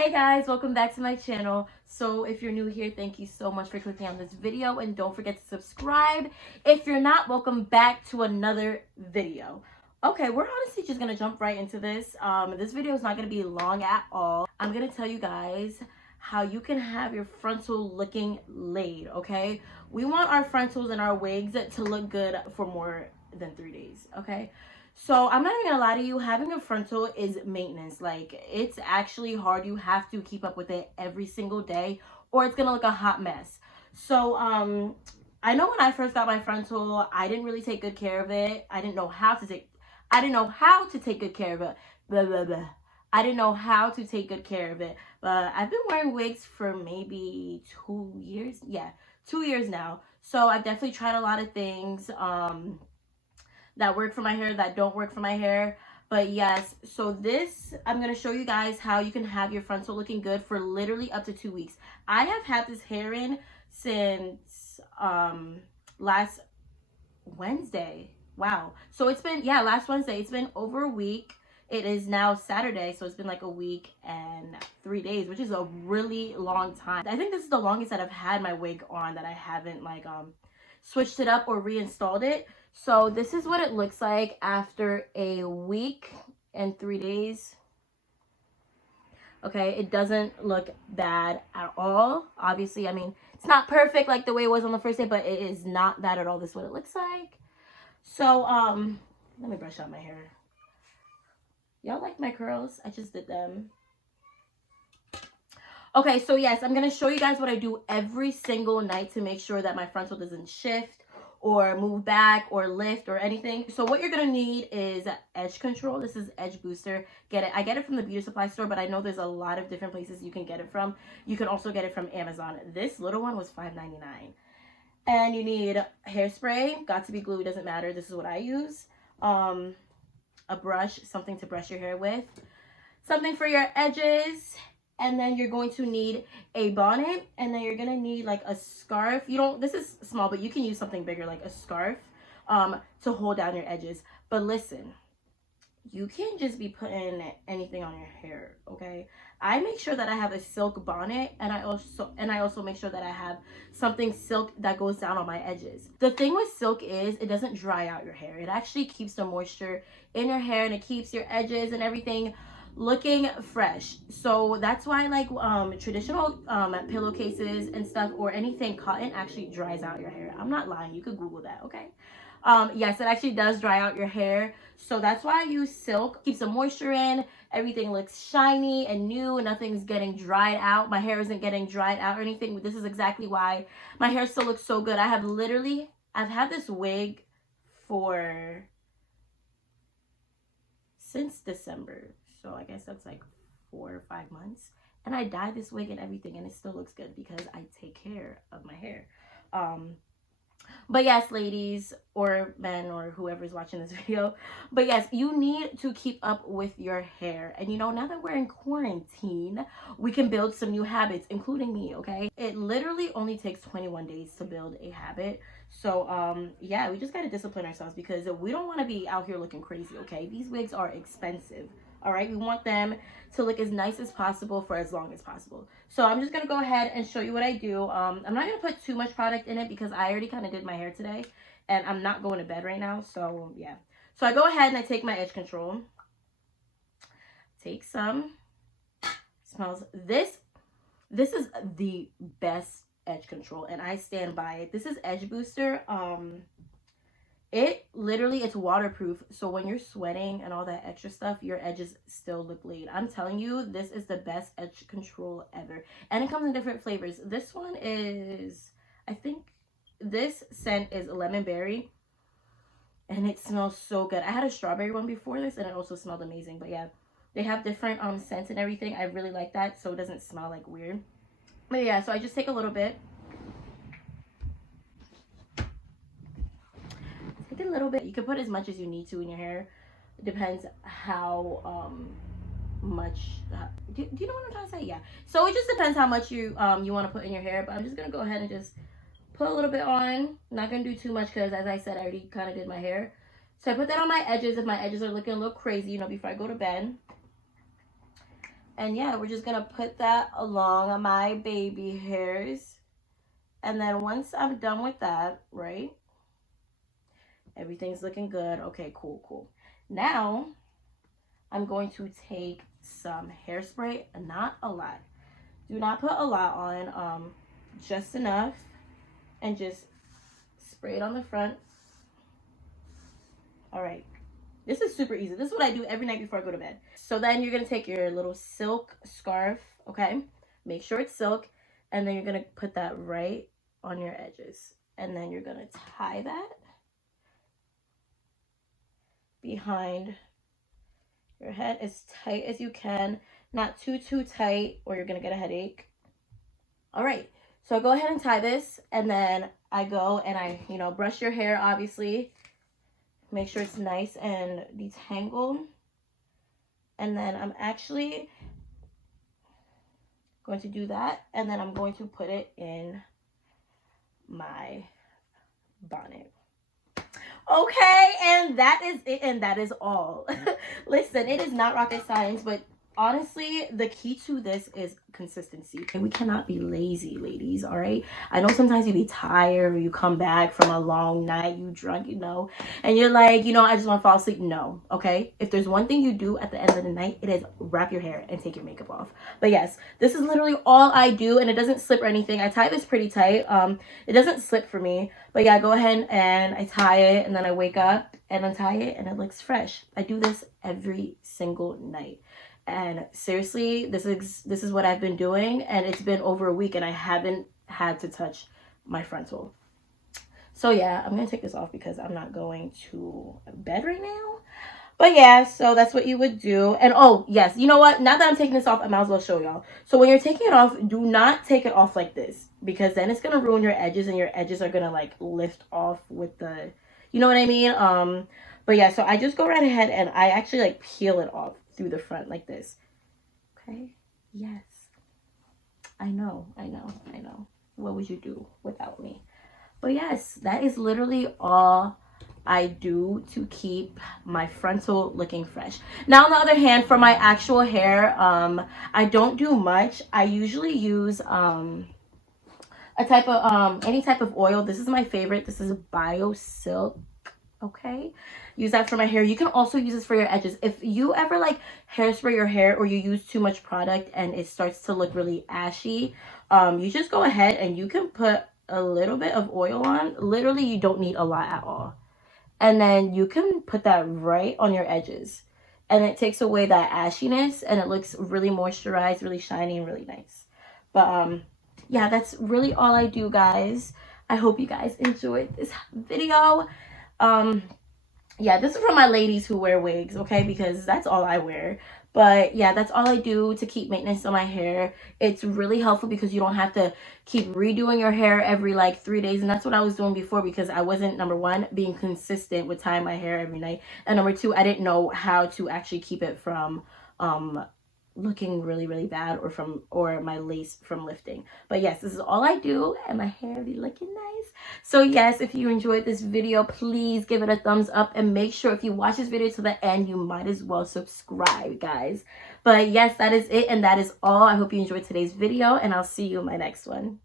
Hey guys, welcome back to my channel. So if you're new here, thank you so much for clicking on this video, and don't forget to subscribe. If you're not, welcome back to another video. Okay, we're honestly just gonna jump right into this. This video is not gonna be long at all. I'm gonna tell you guys how you can have your frontal looking laid. Okay, we want our frontals and our wigs to look good for more than 3 days. Okay, so I'm not even gonna lie to you, having a frontal is maintenance. Like, it's actually hard. You have to keep up with it every single day or it's gonna look a hot mess. So I know when I first got my frontal, I didn't really take good care of it. I didn't know how to take good care of it. Blah, blah, blah. I didn't know how to take good care of it. But I've been wearing wigs for maybe 2 years. Yeah, 2 years now. So I've definitely tried a lot of things. That work for my hair, that don't work for my hair. But yes, so this, I'm going to show you guys how you can have your frontal looking good for literally up to 2 weeks. I have had this hair in since last Wednesday. Wow. So it's been, yeah, last Wednesday. It's been over a week. It is now Saturday, so it's been like a week and 3 days, which is a really long time. I think this is the longest that I've had my wig on that I haven't like switched it up or reinstalled it. So this is what it looks like after a week and 3 days. Okay, it doesn't look bad at all. Obviously, I mean, it's not perfect like the way it was on the first day, but it is not bad at all. This is what it looks like. So let me brush out my hair. Y'all like my curls? I just did them. Okay, so yes, I'm gonna show you guys what I do every single night to make sure that my frontal doesn't shift or move back or lift or anything. So what you're gonna need is edge control. This is edge booster. I get it from the beauty supply store, but I know there's a lot of different places you can get it from. You can also get it from Amazon. This little one was $5.99. And you need hairspray, got to be glue, doesn't matter. This is what I use. A brush, something to brush your hair with, something for your edges, and then you're going to need a bonnet, and then you're gonna need like a scarf. This is small, but you can use something bigger like a scarf to hold down your edges. But listen, you can't just be putting anything on your hair, okay? I make sure that I have a silk bonnet, and I also make sure that I have something silk that goes down on my edges. The thing with silk is it doesn't dry out your hair. It actually keeps the moisture in your hair, and it keeps your edges and everything looking fresh. So that's why like traditional pillowcases and stuff or anything cotton actually dries out your hair. I'm not lying, you could Google that, okay? Yes, it actually does dry out your hair. So that's why I use silk. Keeps the moisture in. Everything looks shiny and new. Nothing's getting dried out. My hair isn't getting dried out or anything. This is exactly why my hair still looks so good. I've had this wig since December. So I guess that's like 4 or 5 months. And I dyed this wig and everything, and it still looks good because I take care of my hair. But yes, ladies or men or whoever's watching this video, but yes, you need to keep up with your hair. And now that we're in quarantine, we can build some new habits, including me, okay? It literally only takes 21 days to build a habit. So yeah, we just got to discipline ourselves because we don't want to be out here looking crazy, okay? These wigs are expensive. All right, we want them to look as nice as possible for as long as possible. So I'm just gonna go ahead and show you what I do. I'm not gonna put too much product in it because I already kind of did my hair today and I'm not going to bed right now. So yeah, so I go ahead and I take my edge control, take some, smells. This is the best edge control and I stand by it. This is Edge Booster. It's waterproof, so when you're sweating and all that extra stuff, your edges still look laid. I'm telling you, this is the best edge control ever. And it comes in different flavors. This one is, I think this scent is lemon berry, and it smells so good. I had a strawberry one before this and it also smelled amazing. But yeah, they have different scents and everything. I really like that, so it doesn't smell like weird. But yeah, so I just take a little bit. A little bit. You can put as much as you need to in your hair. It depends how much do you know what I'm trying to say? Yeah, so it just depends how much you want to put in your hair. But I'm just gonna go ahead and just put a little bit on. I'm not gonna do too much because, as I said, I already kind of did my hair. So I put that on my edges if my edges are looking a little crazy, before I go to bed. And yeah, we're just gonna put that along my baby hairs. And then once I'm done with that, right? Everything's looking good. Okay, cool, cool. Now, I'm going to take some hairspray, not a lot. Do not put a lot on, just enough. And just spray it on the front. All right. This is super easy. This is what I do every night before I go to bed. So then you're going to take your little silk scarf, okay? Make sure it's silk. And then you're going to put that right on your edges. And then you're going to tie that behind your head as tight as you can. Not too tight or you're going to get a headache. All right. So I go ahead and tie this. And then I go and I, brush your hair, obviously. Make sure it's nice and detangled. And then I'm actually going to do that. And then I'm going to put it in my bonnet. Okay, and that is it, and that is all. Listen, it is not rocket science, but honestly, the key to this is consistency. And we cannot be lazy, ladies, all right? I know sometimes you be tired or you come back from a long night, you drunk, and you're like, I just want to fall asleep. No, okay? If there's one thing you do at the end of the night, it is wrap your hair and take your makeup off. But yes, this is literally all I do, and it doesn't slip or anything. I tie this pretty tight. It doesn't slip for me. But yeah, go ahead and I tie it, and then I wake up and untie it, and it looks fresh. I do this every single night. And seriously, this is what I've been doing, and it's been over a week and I haven't had to touch my frontal. So yeah, I'm gonna take this off because I'm not going to bed right now. But yeah, so that's what you would do. And oh yes, you know what, now that I'm taking this off, I might as well show y'all. So when you're taking it off, do not take it off like this, because then it's gonna ruin your edges, and your edges are gonna like lift off with the, you know what I mean? But yeah, so I just go right ahead and I actually like peel it off through the front like this. Okay? Yes. I know. What would you do without me? But yes, that is literally all I do to keep my frontal looking fresh. Now, on the other hand, for my actual hair, I don't do much. I usually use a type of any type of oil. This is my favorite. This is Bio Silk. Okay, use that for my hair. You can also use this for your edges. If you ever like hairspray your hair or you use too much product and it starts to look really ashy, you just go ahead and you can put a little bit of oil on. Literally, you don't need a lot at all. And then you can put that right on your edges. And it takes away that ashiness and it looks really moisturized, really shiny, and really nice. But yeah, that's really all I do, guys. I hope you guys enjoyed this video. Yeah, this is for my ladies who wear wigs, okay, because that's all I wear. But yeah, that's all I do to keep maintenance on my hair. It's really helpful because you don't have to keep redoing your hair every like 3 days. And that's what I was doing before, because I wasn't, number one, being consistent with tying my hair every night, and number two, I didn't know how to actually keep it from looking really bad, or my lace from lifting. But yes, this is all I do, and my hair be looking nice. So yes, if you enjoyed this video, please give it a thumbs up, and make sure if you watch this video to the end, you might as well subscribe, guys. But yes, that is it, and that is all. I hope you enjoyed today's video, and I'll see you in my next one.